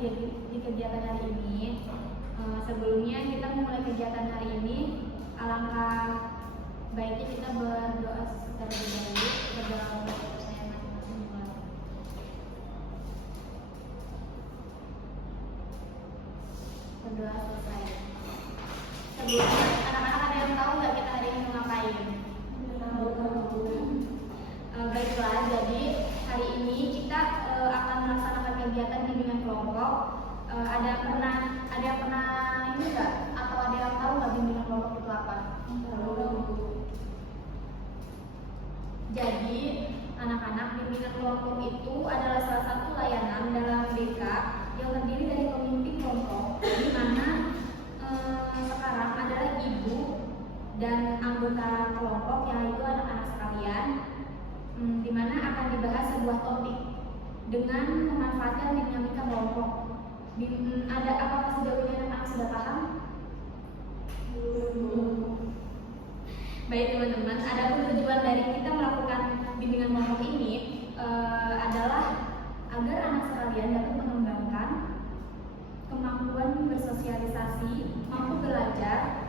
di kegiatan hari ini. Sebelumnya kita memulai kegiatan hari ini, alangkah baiknya kita berdoa secara dahulu. Berdoa saya masing-masing mulai. Berdoa selesai. Sebelumnya, anak-anak ada yang tahu nggak kita hari ini mau ngapain? Baiklah, jadi hari ini kita akan melaksanakan kegiatan bimbingan kelompok. Ada yang pernah ini nggak? Atau ada yang tahu nggak bimbingan kelompok itu apa? Jadi anak-anak, bimbingan kelompok itu adalah salah satu layanan dalam BK yang terdiri dari pemimpin kelompok, di mana sekarang adalah ibu dan anggota kelompok yang itu anak-anak sekalian, di mana akan dibahas sebuah topik dengan memanfaatkan dinamika kelompok. Ada apakah sejauh ini anak-anak sudah paham? Baik teman-teman, adapun tujuan dari kita melakukan bimbingan kelompok ini adalah agar anak sekalian dapat mengembangkan kemampuan bersosialisasi, mampu belajar,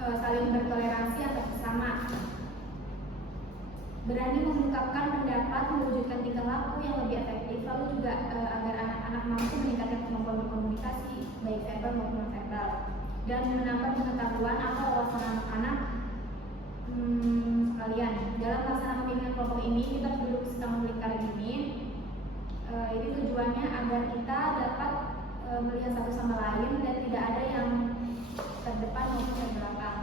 saling bertoleransi atas sesama, berani mengungkapkan pendapat, mewujudkan tingkah laku yang lebih efektif, lalu juga agar anak-anak mampu meningkatkan kemampuan berkomunikasi baik verbal maupun non-verbal, dan menambah pengetahuan atau wawasan anak-anak sekalian. Dalam melaksanakan bimbingan kelompok ini, kita duduk sedang melingkar ini. Ini tujuannya agar kita dapat melihat satu sama lain dan tidak ada yang terdepan maupun terbelakang.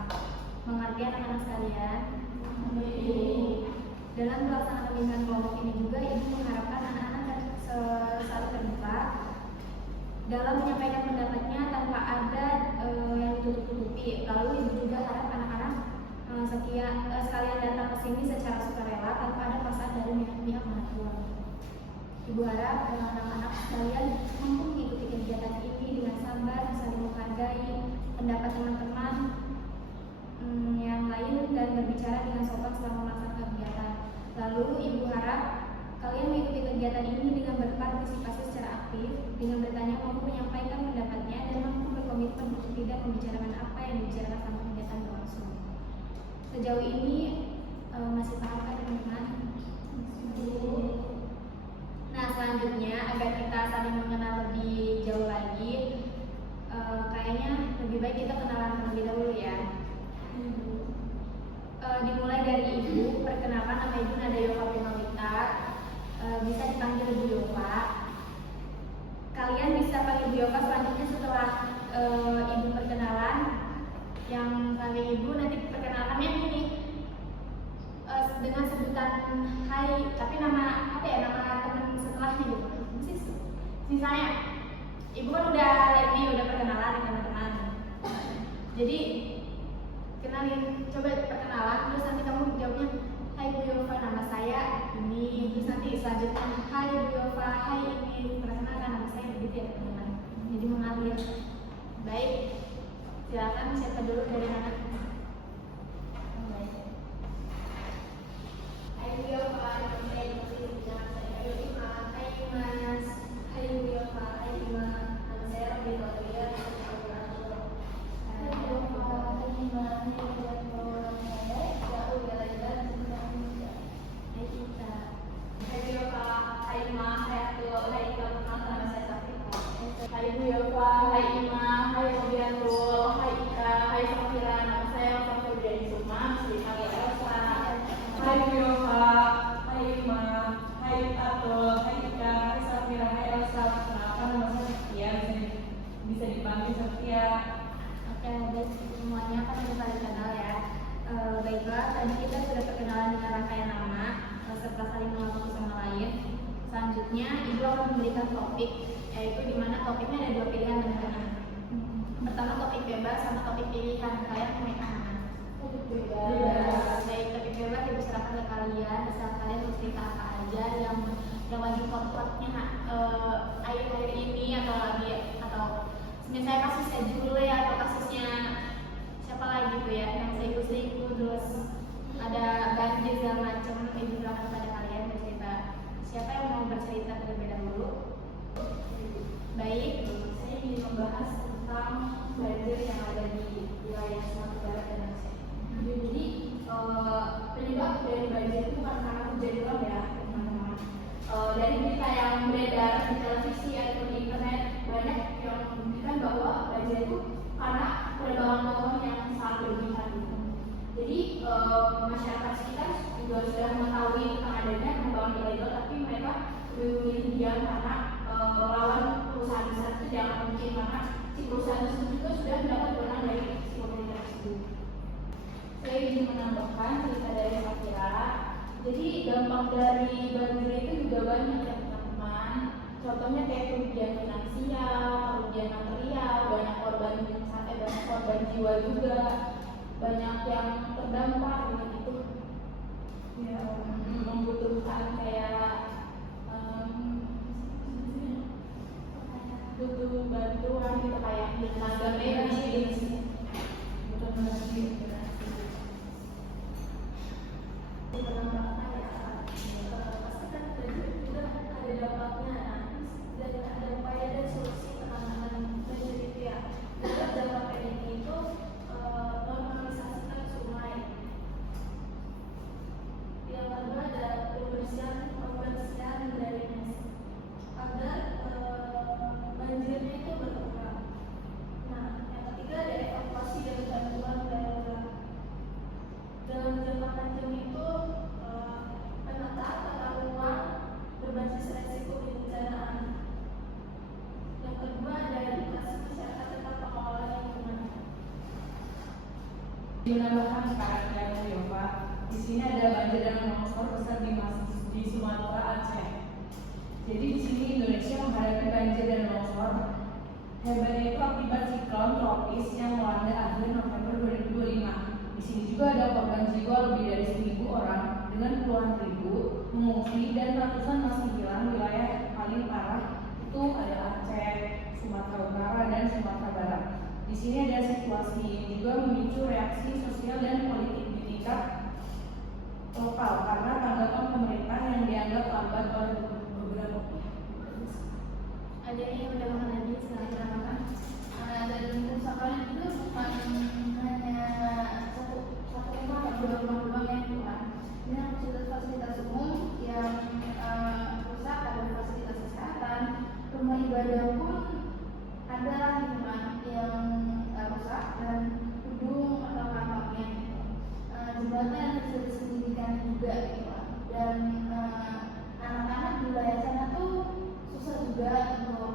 Mengerti anak-anak sekalian? Dalam melaksanakan bimbingan kelompok ini juga, ibu mengharapkan anak-anak selalu terbuka dalam menyampaikan pendapatnya tanpa ada yang ditutup-tutupi. Lalu ibu juga harap anak-anak sekalian datang ke sini secara sukarela tanpa ada paksaan dari pihak manapun. Ibu harap anak-anak sekalian mampu mengikuti kegiatan ini dengan sabar, saling menghargai pendapat teman-teman yang lain dan berbicara dengan sopan selama melaksanakan kegiatan. Lalu ibu harap kalian mengikuti kegiatan ini dengan berpartisipasi secara aktif, dengan bertanya, mampu menyampaikan pendapatnya, dan mampu berkomitmen untuk tidak membicarakan apa yang dibicarakan sama kegiatan berlangsung. Sejauh ini masih paham kan teman-teman? Nah, selanjutnya agar kita saling mengenal lebih jauh lagi, kayaknya lebih baik kita kenalan terlebih dahulu ya. Dimulai dari ibu. Perkenalkan, nama ibu Nada Yova Pinawita, bisa dipanggil Ibu Yova. Kalian bisa panggil Ibu Yova selanjutnya setelah ibu perkenalan. Yang panggil ibu nanti perkenalkannya ini dengan sebutan hai, tapi nama apa ya, nama teman setelahnya gitu. Misalnya ibu kan udah perkenalan nih teman-teman. Jadi kenalin, coba perkenalan, terus nanti kamu jawabnya hai Bu Yova, nama saya ini. Terus nanti selanjutnya hai Bu Yova, hai ini, perkenalkan nama saya, begitu ya teman-teman. Jadi mengalir. Baik, silakan siapa dulu dari anak? Hai Bu Yova, nama saya Hai Mas. Hai Bu Yova, hai Mas. Nama saya Robi Kotoria. Hai Bu Yova, hai Ima, hai Robiatul, hai Ika, hai Safira, nama saya Safira dari Suma, masih dipanggil Elsa. Hai Bu Yova, hai Ima, hai Atul, hai Ika, hai Safira, hai Elsa. Kenapa nama saya Setia, bisa dipanggil Setia. Oke, baik, semuanya kan sudah saling kenal ya. Baiklah, tadi kita sudah perkenalan dengan rangkaian nama serta saling mengenal sama lain. Selanjutnya, ibu akan memberikan topik, yaitu di mana topiknya ada dua pilihan teman-teman. Pertama topik bebas sama topik pilihan. Kalian mau yang mana? Topik bebas. Baik, topik bebas ibu serahkan ke kalian. Bisa kalian mau cerita apa aja yang lagi hot-hotnya akhir-akhir ini, atau misalnya kasusnya Jule atau kasusnya siapa lagi tuh ya, yang selingkuh terus ada banjir segala macam. Ibu serahkan pada kalian bercerita. Siapa yang mau bercerita terlebih dahulu? membahas tentang banjir yang ada di wilayah Sumatera Barat dan Aceh. Jadi penyebab dari banjir itu bukan karena hujan doang ya teman-teman. Dari berita yang beredar di televisi atau di internet banyak yang menunjukkan bahwa banjir itu karena penebangan pohon yang sangat berlebihan gitu. Jadi masyarakat sekitar juga sudah mengetahui tentang adanya penebangan ilegal, tapi mereka lebih memilih diam karena melawan perusahaan besar itu jangan mungkin, karena si perusahaan tersebut juga sudah mendapat kewenangan dari si pemerintah tersebut. Saya ingin menambahkan cerita dari Safira. Jadi dampak dari banjir itu juga banyak ya teman-teman. Contohnya kayak kerugian finansial, kerugian material, banyak korban jiwa juga, banyak yang terdampak gitu. Ya, membutuhkan kayak butuh bantuan gitu kayak tenaga medis, butuh medis. Penambangan ya, pasti kan juga ada dampaknya, dan ada upaya dan solusi penanganan banjir itu ya. Dalam jangka pendek itu normalisasikan sungai. Yang kedua ada pembersihan drainase agar banjirnya itu berkurang. Nah, yang ketiga ada evakuasi dan bantuan darurat. Dalam jangka panjang itu penataan tata ruang berbasis resiko kebencanaan. Yang kedua ada edukasi masyarakat tentang pengelolaan lingkungan. Menambahkan keadaan Yova, di sini ada banjir dan longsor besar di Sumatera Aceh. Jadi di sini Indonesia menghadapi banjir dan longsor hebatnya itu akibat siklon tropis yang melanda akhir November 2025. Di sini juga ada korban jiwa lebih dari 1.000 orang dengan puluhan ribu mengungsi dan ratusan masih hilang. Wilayah paling parah itu ada Aceh, Sumatera Utara, dan Sumatera Barat. Di sini ada situasi ini juga memicu reaksi sosial dan politik di tingkat lokal karena tanggapan pemerintah yang dianggap lambat oleh beberapa pihak. Ada yang udah makan lagi silakan makan. Dan kerusakan itu bukan hanya satu rumah atau dua rumah doang yang rusak. Ini fasilitas umum yang rusak, ada fasilitas kesehatan, rumah ibadah pun ada lingkungan yang rusak dan gedung atau kantornya, jembatan yang bisa disembunyikan juga gitu. Dan anak-anak di wilayah sana tuh susah juga untuk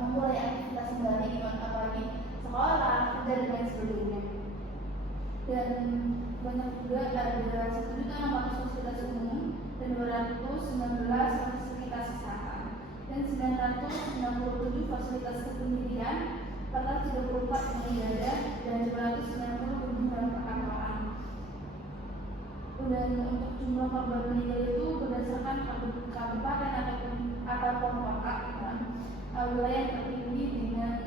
memulai aktivitas kembali gitu, apalagi sekolah, kerja dan lain sebagainya. Dan banyak juga ada 1.600 fasilitas umum dan 219 fasilitas kesehatan dan 997 fasilitas kependidikan, 434 rumah ibadah dan 290 rumah perkantoran. Dan untuk jumlah korban meninggal itu berdasarkan kabupaten ataupun kota, wilayah tertinggi dengan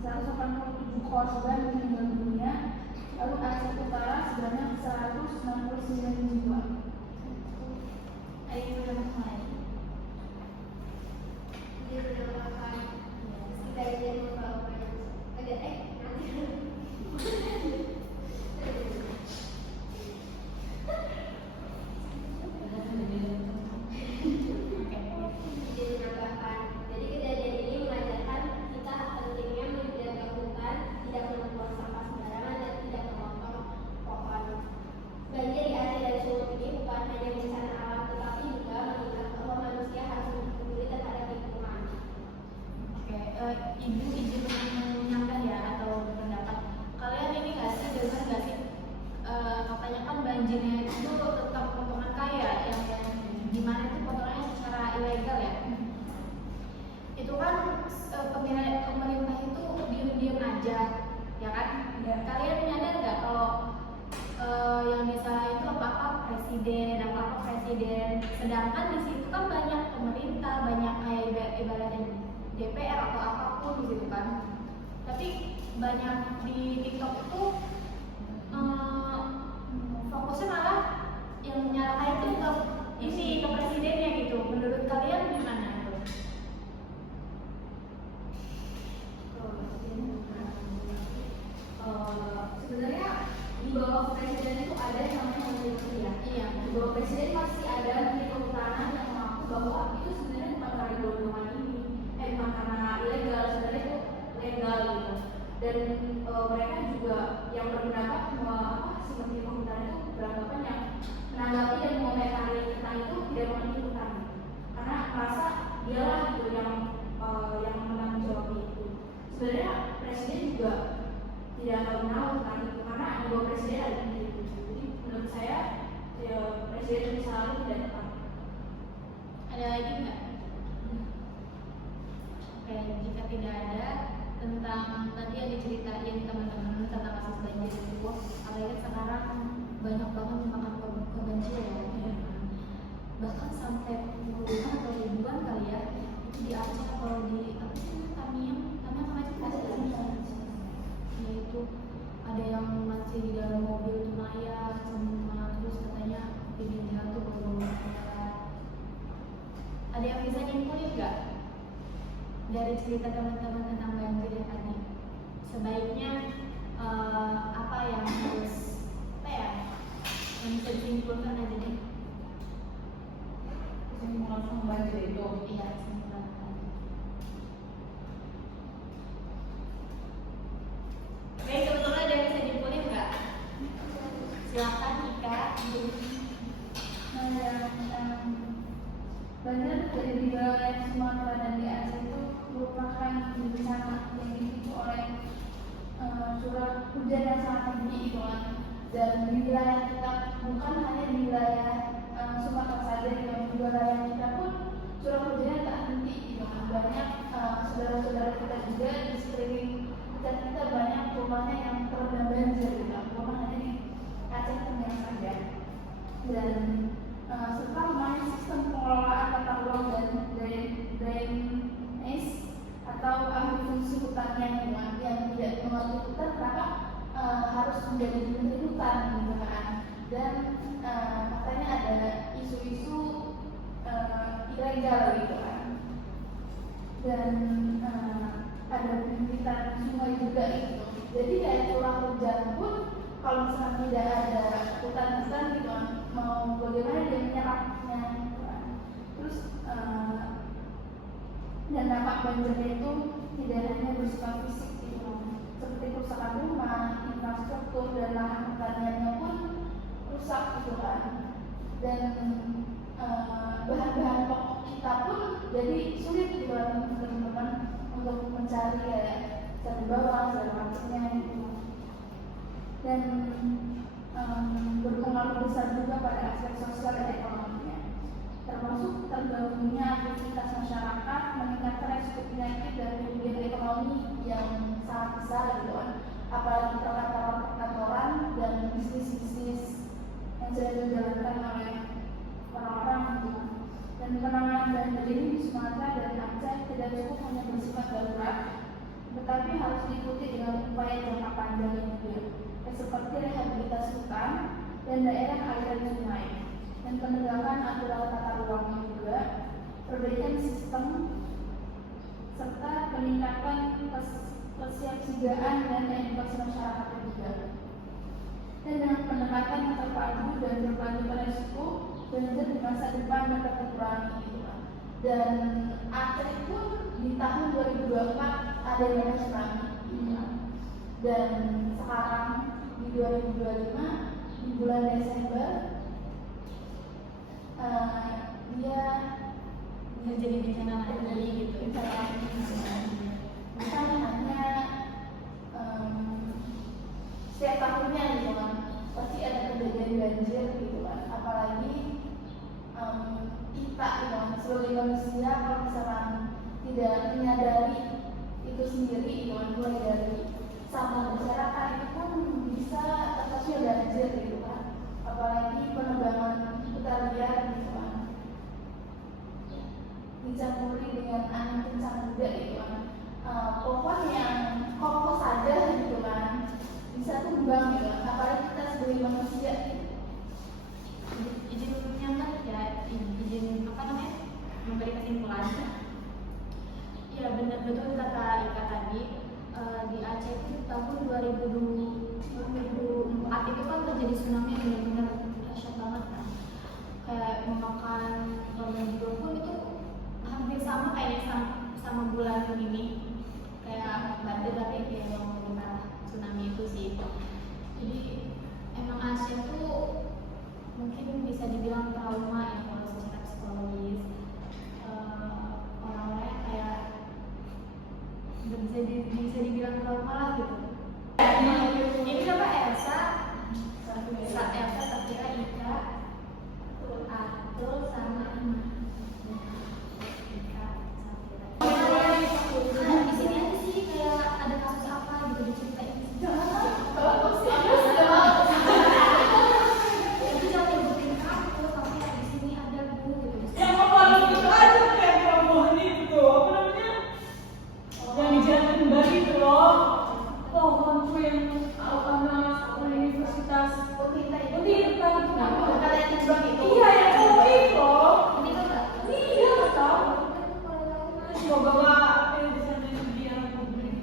187 korban meninggal dunia, lalu Aceh Utara sebanyak 169 jiwa. Ayo kita mulai. Dia berdasarkan kita jadi ada Jadi kejadian ini mengajarkan kita pentingnya menjaga hutan, tidak membuang sampah sembarangan dan tidak memotong pohon. Banjir di Aceh dan Sumut ini bukan hanya bencana alam, tetapi juga mengingat bahwa manusia harus peduli terhadap lingkungan. Ibu izin menanyakan ya atau berpendapat, kalian ini nggak sih dengar nggak sih katanya kan banjirnya itu tetap potongan kaya yang dimana itu potongannya secara ilegal ya. Itu kan pemerintah itu diam-diam aja, ya kan? Ya. Kalian nyadar nggak kalau yang misalnya itu apa-apa presiden, sedangkan di situ kan banyak pemerintah, banyak kayak ibaratnya DPR atau apapun di situ kan. Tapi banyak di TikTok itu fokusnya malah yang nyalahin itu ke presidennya gitu. Menurut kalian gimana itu? sebenarnya presiden juga tidak tahu menahu tentang itu karena di bawah presiden ada menteri. Jadi menurut saya ya, presiden selalu tidak tepat. Ada lagi nggak? Oke, jika tidak ada tentang tadi yang diceritain teman-teman tentang kasus banjir itu, apalagi sekarang banyak banget memakan kebanjiran ya. Bahkan sampai puluhan atau ribuan kali ya itu di Aceh atau di apa sih Tamiang apa sih ya itu ada yang masih di dalam mobil itu mayat semua, terus katanya ingin jatuh ke bawah mayat. Ada yang bisa nyimpulin nggak dari cerita teman-teman tentang banjir yang tadi? Sebaiknya apa yang harus apa ya yang bisa disimpulkan aja deh. Kesimpulan tentang banjir itu. Iya, kesimpulan tadi. Baik, sebetulnya ada yang bisa disimpulin nggak? Silakan Ika. Banjir terjadi di wilayah Sumatera dan di Aceh itu merupakan bencana yang dipicu oleh curah hujan yang sangat tinggi itu kan. Dan di wilayah kita bukan hanya di wilayah Sumatera saja, di wilayah kita pun curah hujannya tak henti gitu kan. Banyak saudara-saudara kita juga di sekeliling kita banyak rumahnya yang terendam banjir gitu kan. Bukan hanya di Aceh Tenggara saja. Dan serta memahami sistem pengelolaan tata ruang dan drainase atau ahli fungsi hutannya yang tidak mengerti hutan kenapa harus menjadi menteri hutan gitu kan. Dan katanya ada isu-isu ilegal gitu kan. Dan ada penyempitan sungai juga gitu. Jadi kayak curah hujan pun kalau misalnya tidak ada hutan-hutan gitu kan, mau bagaimana dia menyerapnya gitu kan. Terus dan dampak banjirnya itu tidak hanya bersifat fisik gitu kan, seperti kerusakan rumah, infrastruktur dan lahan pertaniannya pun rusak gitu kan. Dan bahan-bahan pokok kita pun jadi sulit gitu kan teman-teman untuk mencari kayak cabai bawang segala macamnya gitu. Dan berpengaruh besar juga pada aspek sosial dan ekonominya, termasuk tergabungnya aktivitas masyarakat, meningkatkan resiko penyakit dan kerugian ekonomi yang sangat besar gitu kan. Apalagi perkantoran dan bisnis-bisnis yang sudah dijalankan oleh orang-orang gitu kan. Dan penanganan banjir ini di Sumatera dan Aceh tidak cukup hanya bersifat darurat, tetapi harus diikuti dengan upaya jangka panjang juga, seperti rehabilitasi hutan dan daerah aliran sungai, dan penegakan aturan tata ruangnya juga, perbaikan sistem, serta peningkatan kesiapsiagaan dan edukasi masyarakat juga. Dan dengan pendekatan yang terpadu dan berkelanjutan risiko banjir di masa depan dapat dikurangi gitu kan. Dan Aceh pun di tahun 2024 ada yang tsunami gitu kan. Dan sekarang di 2025 di bulan Desember dia Jadi bencana lagi gitu. Bukan hanya setiap tahunnya gitu kan, pasti ada kejadian banjir gitu kan. Apalagi kita gitu kan, sebagai manusia kalau misalkan tidak menyadari itu sendiri gitu kan, mulai dari sama masyarakat itu pun bisa terkasih banjir gitu kan. Apalagi penebangan hutan liar gitu kan, dicampuri dengan angin kencang juga gitu kan. Pohon yang kokoh saja gitu kan bisa tumbang gitu kan. Apalagi kita sebagai manusia gitu. Izin menyampaikan ya, izin apa namanya memberi kesimpulan. Ya benar betul kata Ika tadi. Di Aceh itu tahun 2004 itu kan terjadi tsunami yang benar-benar dahsyat banget kan, kayak memakan korban jiwa pun itu hampir sama kayaknya sama bulan ini, kayak banjir tapi kayak yang lebih parah tsunami itu sih. Jadi emang Aceh tuh mungkin bisa dibilang trauma ya kalau secara psikologis. Orang-orang kayak bisa dibilang terlalu kalah gitu. Ini siapa? Elsa, Safira, Ika, Atul sama Ima. Ika, Safira. Nah, di sini aja sih kayak ada kasus apa gitu diceritain. Itu jangan nyebutin kamu, tapi di sini ada Bu gitu. Yang ngomong itu aja kayak ngomongin itu apa namanya? Yang di Jalan Kembali itu loh. Pohon tuh yang karena universitas Untirta itu iya yang cowok itu loh. Ini kan enggak? Iya nggak tahu. Semoga Pak di sana dia publik.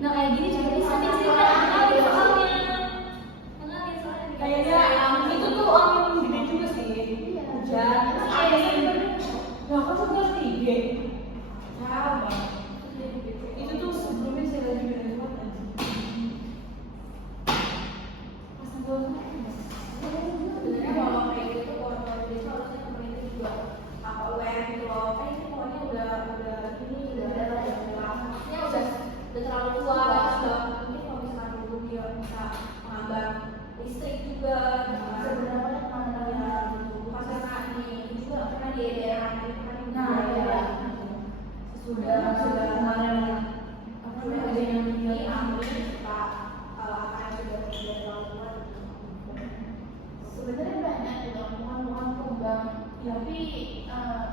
Nah kayak gini juga bisa diceritain soalnya. Kayaknya itu tuh angin gede juga sih. Hujan. Nah, kan sebelas tiga. Nah, itu tuh sebelumnya saya lagi dari kota. Sebenarnya kalau kayak gitu orang-orang Indonesia harusnya pemerintah juga apa aware gitu loh. Kan ini pokoknya udah ini udah ada lah yang lama. Maksudnya udah terlalu tua, sudah mungkin kalau misalkan dulu dia bisa menghambat listrik juga. Sebenarnya mana ya gitu. Bukan karena ini juga karena di daerah itu kan Sudah kemarin apa namanya ini amin Pak akan sudah tidak terlalu tua. Sebenarnya banyak juga omongan-omongan kembang, tapi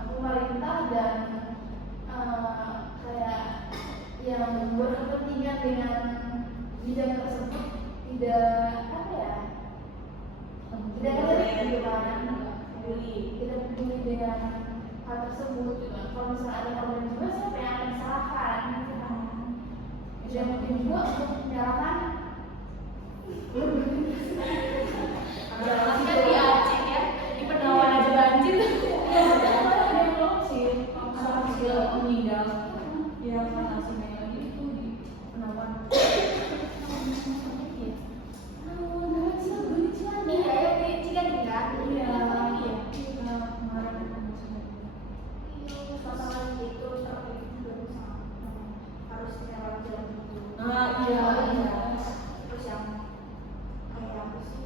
pemerintah dan kayak yang berkepentingan dengan bidang tersebut tidak apa ya, tidak peduli gitu kan, tidak peduli dengan hal tersebut gitu. Kalau misalnya ada problem juga siapa yang akan disalahkan gitu kan? Dan mungkin juga untuk menyalahkan Kan di Aceh ya, di Penawan aja banjir. ada yang langsir, meninggal. Ya karena sungai lagi itu di Penawan. Iya ya, di Cikarang kan? Iya. Iya. Kemarin Suasana itu sampai juga bisa harus lewat jalan itu. nah iya. Terus yang kayak apa sih?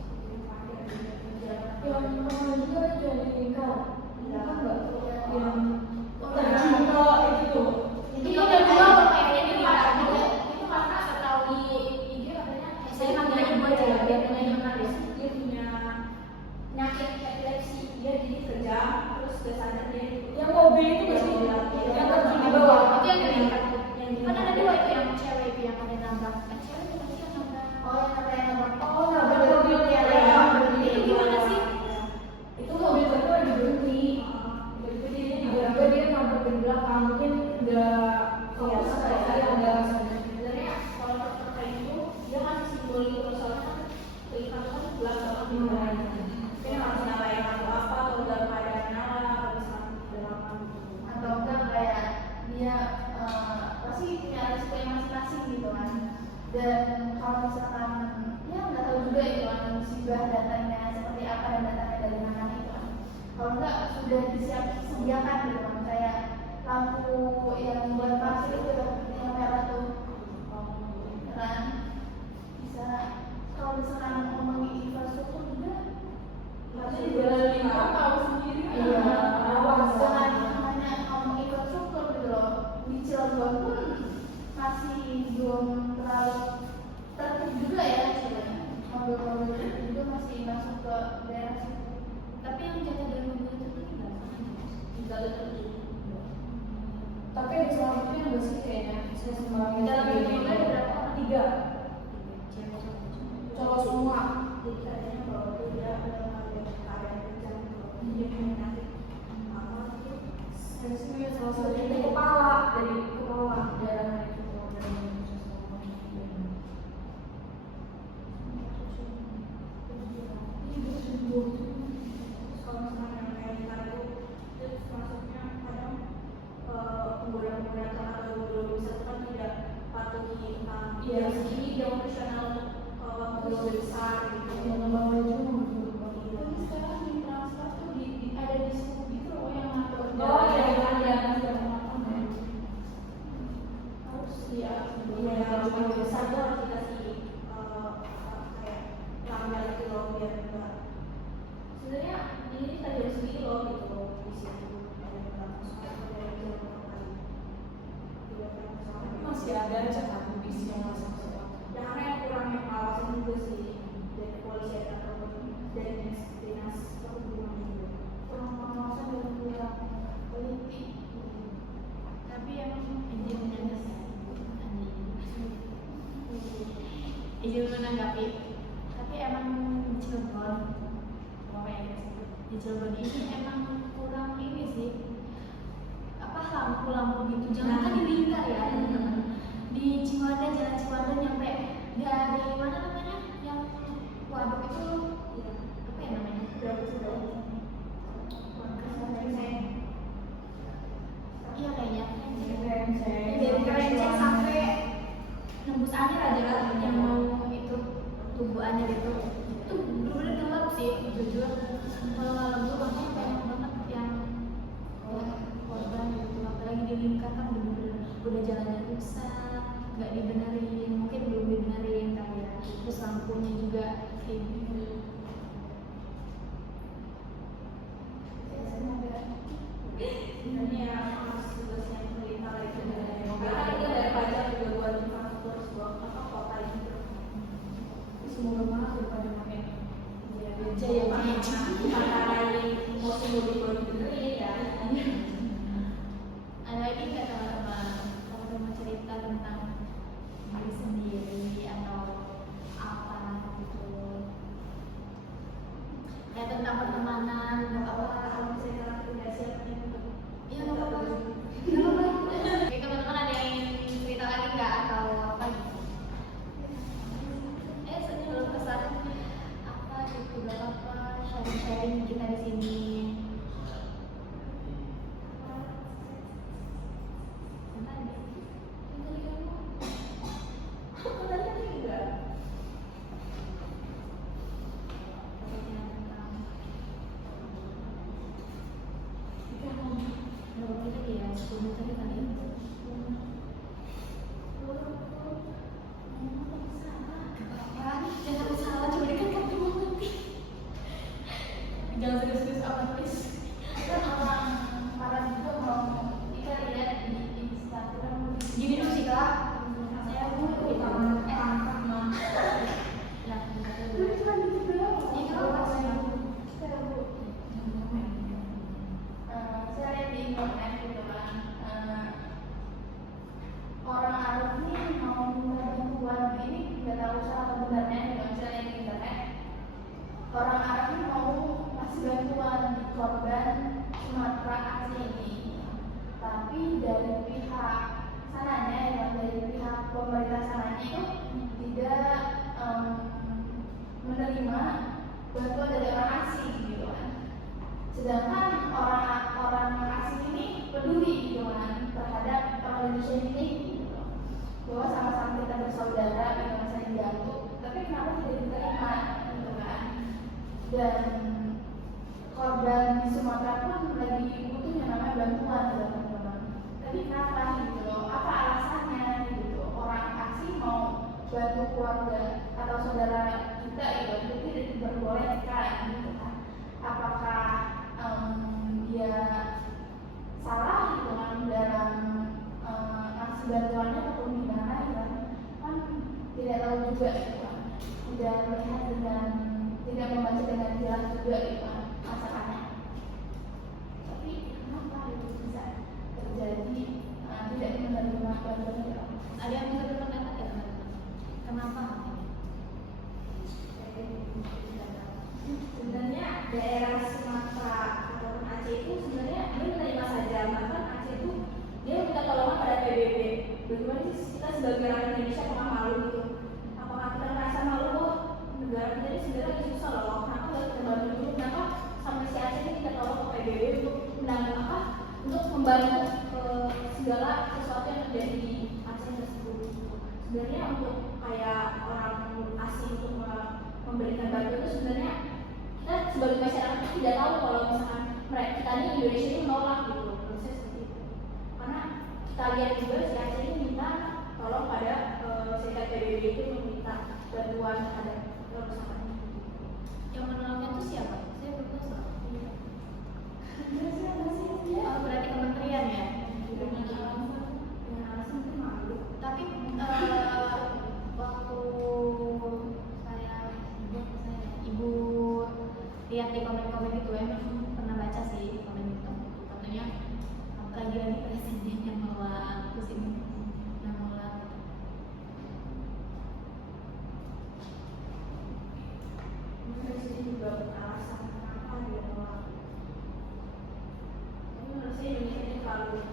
Yang kemarin juga jadi nikah. Iya. Yang tercinta itu tuh. Itu udah dua kayaknya di mana? Itu karena setelah di IG katanya saya manggilnya ibu aja ya, biar dengan jurnalis. Dia punya penyakit epilepsi, dia jadi kerja terus gak sadar dia Yang mobil itu nggak sih? Yang terjun di bawah. Itu yang diangkat. Kan ada dua itu yang cewek itu yang ada nabrak. Cewek itu pasti yang nabrak. oh yang namanya nomor Oh, nabrak mobil ya. Itu gimana sih? Itu mobil itu lagi berhenti. Tiba-tiba dia nabrak di belakang. Mungkin nggak kelihatan kayak ada. sebenarnya kalau terkait itu dia kan simbol gitu soalnya kan terikat kan gelap banget di bawah. Mungkin harus nyalain atau apa atau dalam keadaan nyala harus dalam atau enggak kayak dia pasti punya resiko yang masing-masing gitu kan. Dan kalau misalkan ya nggak tahu juga itu kan musibah datanya seperti apa dan datanya dari mana itu kan. Kalau enggak sudah disediakan gitu kan, kayak lampu yang buat parkir itu yang merah tuh kan bisa. Kalau misalkan ngomongin infrastruktur juga Masih jalan lima tahu sendiri. iya, Awas. dengan hanya ngomong infrastruktur gitu loh, di Cilegon pun masih belum terlalu tertib juga ya sebenarnya. Mobil-mobil itu juga masih masuk ke daerah situ. Tapi yang jatuh dari mobil itu tinggal tinggal terjadi. Tapi ada selanjutnya yang nggak sih kayaknya? Saya sembari. Dalam video itu ada berapa orang? 3. Cowok semua. Jadi katanya kalau itu dia ada keadaan kerja dia punya penyakit apa gitu. Saya sih salah satunya itu kepala dari kepala daerah itu. Kalau misalnya yang kayak kita itu masuknya kadang pengguna-pengguna atau mobil besar kan tidak patuhi tentang Iya. jam segini jam operasional mobil besar gitu. Yang nambah baju. Tapi sekarang di transfer tuh ada di di situ ada transport dari jauh Masih ada catatan bis yang masih masuk. Ya karena yang kurangnya pengawasan juga sih dari kepolisian ataupun dari dinas perhubungan juga. kurang pengawasan dan kurang teliti. Tapi emang izin menanggapi. Tapi emang di Cilegon, apa yang kita sebut di Cilegon ini emang kurang ini sih. Apa lampu-lampu gitu, jangan kan di lingkar ya. Di Ciwandan, jalan Ciwandan nyampe dari mana namanya? Yang waduk itu, apa ya namanya? Iya kayaknya. Dari Kerenceng sampai nembus Anyer aja lah yang mau itu tubuh Anyer itu bener-bener gelap sih jujur. Kalau malam tuh bahkan banyak banget yang korban gitu, apalagi di lingkar kan bener-bener udah jalannya rusak, nggak dibenerin, mungkin belum dibenerin kali ya, terus lampunya juga kayak gitu. Sebenarnya harus tugasnya pemerintah lagi karena itu dari pajak juga buat infrastruktur sebuah kota itu. Semoga maaf daripada makin Jaya Karena ini musim mudik baru dibenerin ya. Ada lagi nggak teman-teman? Kalau mau cerita tentang diri sendiri atau apa gitu? Ya tentang pertemanan, nggak apa-apa. Kalau misalnya tidak siap untuk Iya nggak apa-apa. Nggak apa-apa. Oke teman-teman, ada yang ingin cerita lagi nggak atau apa gitu? Sebelum kesan apa gitu, nggak apa-apa. Sharing-sharing kita di sini. Jangan serius-serius amat please. Orang marah juga mau kita lihat di Instagram. Gini dulu sih kak, saya butuh itu Saya lihat di internet gitu kan, orang Arab ini mau minta bantuan, ini nggak tahu salah atau benarnya gitu. Saya lihat di internet, orang Arab ini mau kasih bantuan di korban Sumatera Aceh ini, tapi dari pihak sananya ya, dari pihak pemerintah sananya itu tidak menerima bantuan dari orang asing gitu kan. Sedangkan orang asing ini peduli gitu kan terhadap orang Indonesia ini gitu. Bahwa sama-sama kita bersaudara gitu kan, saya dibantu, tapi kenapa tidak diterima gitu kan. Dan korban di Sumatera pun lagi butuh yang namanya bantuan gitu, teman-teman. Tapi kenapa gitu loh, apa alasannya gitu, orang asing mau bantu keluarga atau saudara kita gitu, itu tidak diperbolehkan gitu kan. Apakah dia salah gitu kan dalam ngasih bantuannya ataupun gimana gitu kan tidak tahu juga gitu kan, tidak melihat dengan, tidak membaca dengan jelas juga gitu kan masalahnya. Tapi kenapa itu bisa terjadi tidak menerima bantuan itu? Ada yang bisa berpendapat ya teman-teman? Kenapa? Sebenarnya daerah Sumatera ataupun Aceh itu sebenarnya dia menerima saja, bahkan Aceh itu dia minta tolongan pada PBB. Bagaimana sih kita sebagai rakyat Indonesia apakah malu gitu? Apakah kita merasa malu kok negara kita ini sebenarnya lagi susah loh? Kenapa nggak kita bantu dulu? Kenapa sampai si Aceh ini kita tolong ke PBB untuk menanggung apa? Untuk membantu segala sesuatu yang terjadi di Aceh tersebut. Sebenarnya untuk kayak orang asing untuk memberikan bantuan itu sebenarnya kita sebagai masyarakat itu tidak tahu kalau misalkan mereka kita ini Indonesia ini menolak gitu, proses seperti itu. Karena kita lihat juga si Aceh ini minta tolong pada serikat PBB itu meminta bantuan terhadap perusahaan ini. Yang menolaknya itu siapa? Saya belum tahu soal.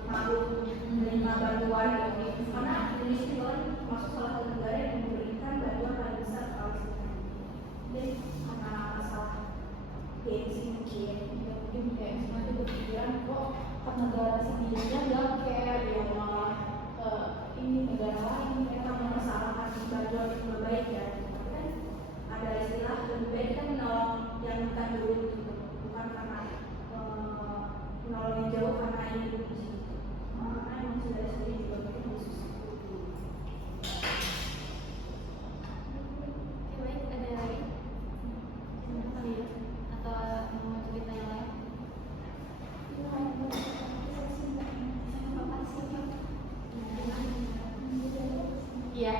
mampu menerima bantuan gitu. Karena Indonesia juga kan masuk salah satu negara yang memberikan bantuan paling besar ke Palestina. Jadi karena masalah gengsi mungkin kayak semuanya berpikiran kok kan negara sendirinya bilang kayak dia malah ini negara lain mereka mempersalahkan bantuan yang terbaik ya. Tapi kan ada istilah lebih baik kita menolong yang bukan dulu gitu, bukan karena menolong yang jauh karena ini dulu gitu. Karena emang sudah sendiri juga mungkin khusus. Oke, baik, ada lagi? Atau mau cerita yang lain? Iya.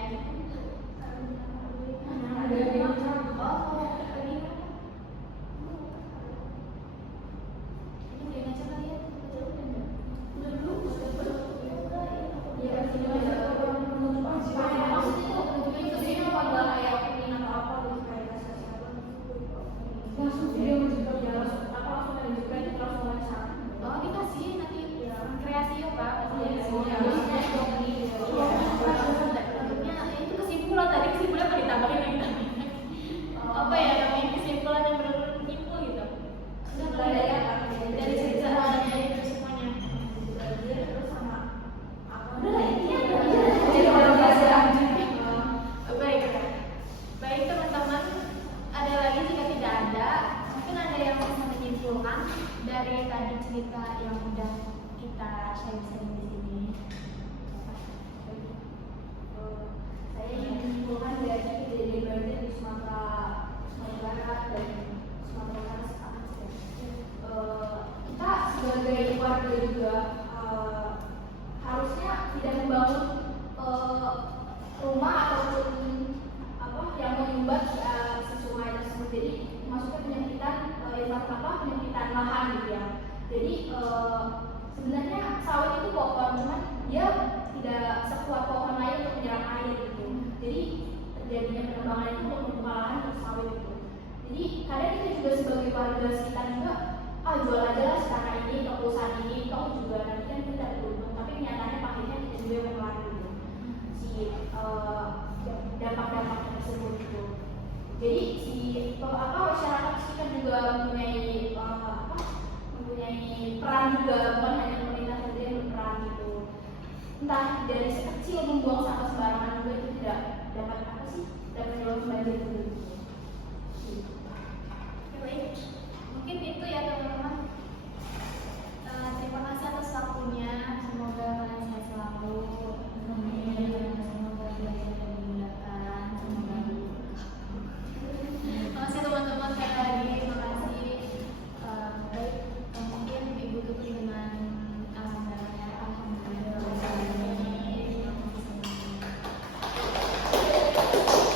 Oh, dikasih nanti kreasi ya Pak, bentuknya itu kesimpulan tadi, kesimpulan apa ditambahin lagi tadi? Apa ya namanya kesimpulan yang benar-benar menyimpul gitu? Dari cerita dari itu semuanya. Terus sama apa? Baik teman-teman, ada lagi jika tidak ada, mungkin ada yang bisa menyimpulkan dari tadi cerita yang udah kita sharing di sini. Saya ingin menyimpulkan dari kejadian banjir di Sumatera Barat dan Sumatera Utara. Kita sebagai warga juga harusnya tidak membangun rumah ataupun apa yang menyumbat si sungai tersebut. Jadi maksudnya penyempitan lahan gitu ya. Jadi sebenarnya sawit itu pohon, cuman dia tidak sekuat pohon lain untuk menyerap air gitu. Jadi terjadinya penebangan itu untuk membuka lahan untuk sawit gitu. Jadi kadang kita juga sebagai warga sekitar juga jual aja lah sekarang ini ke perusahaan ini, toh juga nanti kan kita beruntung. Tapi kenyataannya pakainya kita juga yang mengeluarkan gitu si dampak-dampak tersebut gitu. Jadi si masyarakat kita juga mempunyai peran juga, bukan hanya pemerintah saja yang berperan gitu. Entah dari sekecil membuang sampah